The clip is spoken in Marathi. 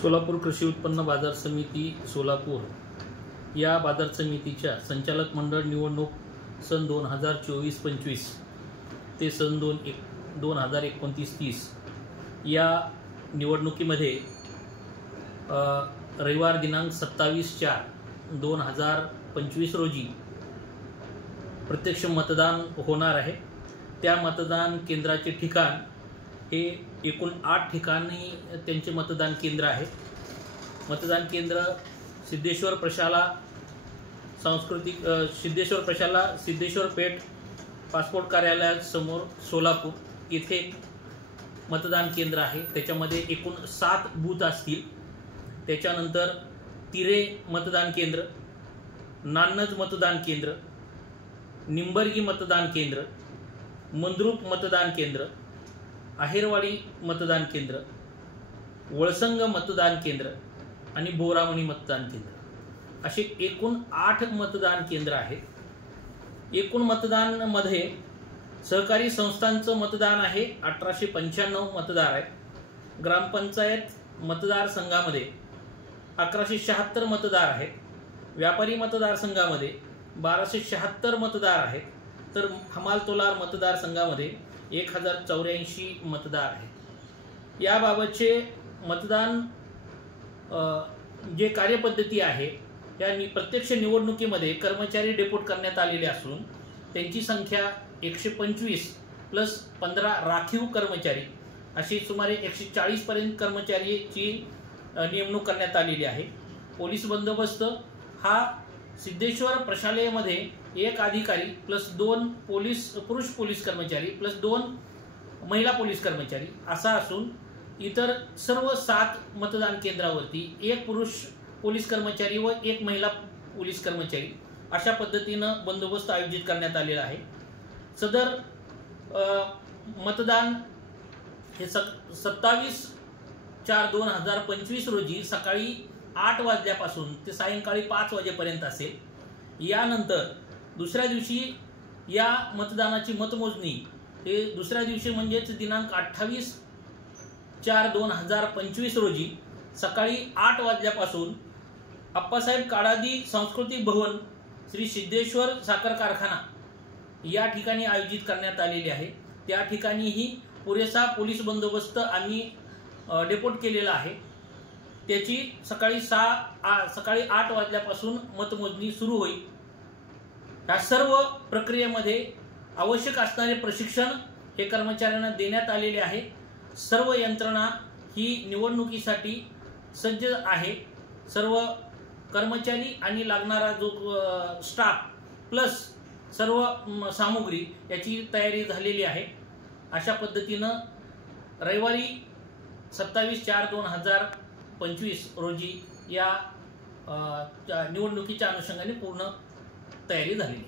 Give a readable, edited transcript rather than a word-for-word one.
सोलापूर कृषी उत्पन्न बाजार समिती सोलापूर या बाजार समितीच्या संचालक मंडळ निवडणूक सन 2024-25 ते सन 2029-30 या निवडणुकीमध्ये रविवार दिनांक 27/4/2025 रोजी प्रत्यक्ष मतदान होणार आहे। त्या मतदान केंद्राचे ठिकाण हे एकूण 8 ठिकाणी त्यांचे मतदान केंद्र आहे। मतदान केंद्र सिद्धेश्वर प्रशाला सिद्धेश्वर पेठ पासपोर्ट कार्यालयासमोर सोलापूर येथे मतदान केंद्र आहे। त्याच्यामध्ये एकूण 7 बूथ असतील। त्याच्यानंतर तिरे मतदान केंद्र, नान्नज मतदान केंद्र, निंबर्गी मतदान केंद्र, मंद्रुप मतदान केंद्र, आहेरवाडी मतदान केंद्र, वळसंग मतदान केंद्र आणि बोरामणी मतदान केंद्र असे एकूण 8 मतदान केंद्र आहेत। एकूण मतदानामध्ये सहकारी संस्थांचं मतदान आहे 1895 मतदार आहेत। ग्रामपंचायत मतदारसंघामध्ये 1176 मतदार आहेत। व्यापारी मतदारसंघामध्ये 1276 मतदार आहेत। तर हमाल तोलार मतदारसंघामध्ये 1084 मतदार आहेत। याबाबतचे मतदान जे कार्यपद्धती आहे त्या प्रत्यक्ष निवडणुकीमध्ये कर्मचारी डेपोट करण्यात आलेले असून त्यांची संख्या 125 प्लस 15 राखीव कर्मचारी अशी सुमारे 140 पर्यंत कर्मचारीची नेमणूक करण्यात आलेली आहे। पोलीस बंदोबस्त हा सिद्धेश्वर प्रशालेमध्ये 1 अधिकारी प्लस 2 पुरुष पोलीस कर्मचारी प्लस 2 महिला पोलीस कर्मचारी असा असून इतर सर्व 7 मतदान केंद्रावरती 1 पुरुष पोलीस कर्मचारी व 1 महिला पोलीस कर्मचारी अशा पद्धतीनं बंदोबस्त आयोजित करण्यात आलेला आहे। सदर मतदान हे 27/4/2025 रोजी सकाळी 8 वाजल्यापासून ते सायंकाळी 5 वाजेपर्यंत असेल। यानंतर दुसऱ्या दिवशी या मतदानाची मतमोजणी हे दुसऱ्या दिवशी म्हणजेच दिनांक 28/4/2025 रोजी सकाळी 8 वाजल्यापासून अप्पासाहेब काळादी सांस्कृतिक भवन श्री सिद्धेश्वर साखर कारखाना या ठिकाणी आयोजित करण्यात आलेले आहे। त्या ठिकाणीही पुरेसा पोलीस बंदोबस्त आम्ही डेपोट केलेला आहे। त्याची सकाळी 8 वाजल्यापासून मतमोजणी सुरू होईल। या सर्व प्रक्रियेमध्ये आवश्यक असणारे प्रशिक्षण हे कर्मचाऱ्यांना देण्यात आलेले आहे। सर्व यंत्रणा ही निवडणुकीसाठी सज्ज आहे। सर्व कर्मचारी आणि लागणारा जो स्टाफ प्लस सर्व सामुग्री याची तयारी झालेली आहे। अशा पद्धतीनं रविवारी 27/4/2025 रोजी या निवडणुकीच्या अनुषंगाने पूर्ण तयारी झालेली आहे।